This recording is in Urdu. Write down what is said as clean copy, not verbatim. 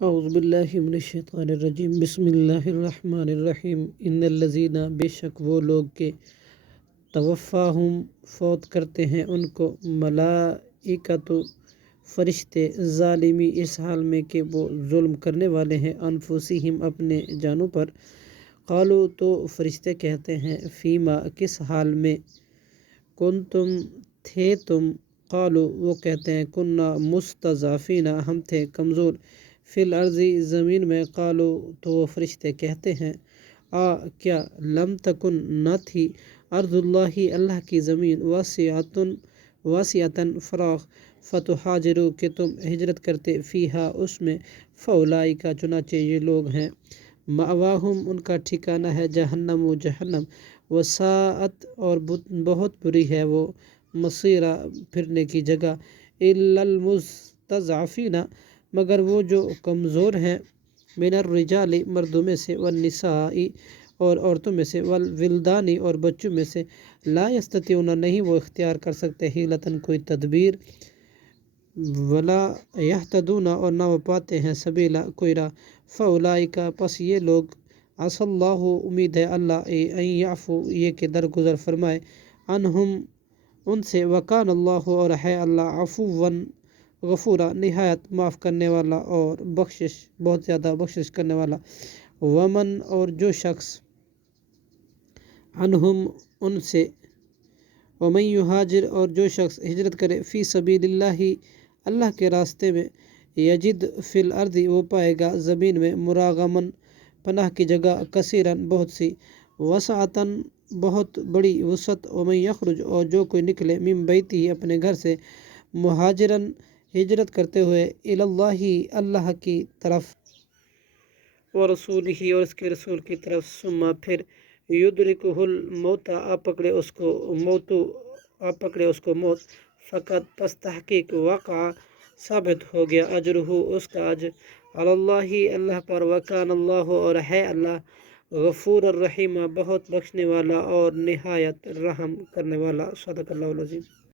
اعوذ باللہ من الشیطان الرجیم بسم اللہ الرحمن الرحیم ان الذین بے شک وہ لوگ کے توفاہم فوت کرتے ہیں ان کو ملائکۃ فرشتے ظالمی اس حال میں کہ وہ ظلم کرنے والے ہیں انفسہم اپنے جانوں پر قالوا تو فرشتے کہتے ہیں فیما کس حال میں کنتم تھے تم قالوا وہ کہتے ہیں کننا مستضعفین ہم تھے کمزور فی الارض زمین میں قالوا تو وہ فرشتے کہتے ہیں کیا لم تکن نہ تھی ارض اللہ کی زمین واسعتاً فراخ فتہاجروا کہ تم ہجرت کرتے فیہا اس میں فاولئک چنانچہ یہ لوگ ہیں مأواہم ان کا ٹھکانہ ہے جہنم جہنم وساءت اور بہت بری ہے وہ مصیرہ پھرنے کی جگہ الا المستضعفین مگر وہ جو کمزور ہیں من الرجال مردوں میں سے والنساء اور عورتوں میں سے والولدان اور بچوں میں سے لا یستطیعون نہیں وہ اختیار کر سکتے حیلتاً کوئی تدبیر ولا یہتدون اور نہ وہ پاتے ہیں سبیلا کوئی راہ فاولئک پس یہ لوگ عسى اللہ امید ہے اللہ ان یعفو یہ کہ درگزر فرمائے عنہم ان سے وکان اللہ اور ہے اللہ عفوا غفورا نہایت معاف کرنے والا اور بخشش بہت زیادہ بخشش کرنے والا ومن اور جو شخص عنہم ان سے ومن یہاجر اور جو شخص ہجرت کرے فی سبیل اللہ کے راستے میں یجد فی الارض وہ پائے گا زمین میں مراغمن پناہ کی جگہ کثیرن بہت سی وسعتاً بہت بڑی وسعت ومن یخرج اور جو کوئی نکلے من بیتہ اپنے گھر سے مہاجرن ہجرت کرتے ہوئے اللہ کی طرف ورسولہ اور اس کے رسول کی طرف ثم پھر یدرکہ الموت آ پکڑے اس کو موت فقط پس تحقیق وقع ثابت ہو گیا اجرہ اس کا اجر علی اللہ پر وکان اللہ اور ہے اللہ غفور الرحیم بہت بخشنے والا اور نہایت رحم کرنے والا صدق اللہ العظیم.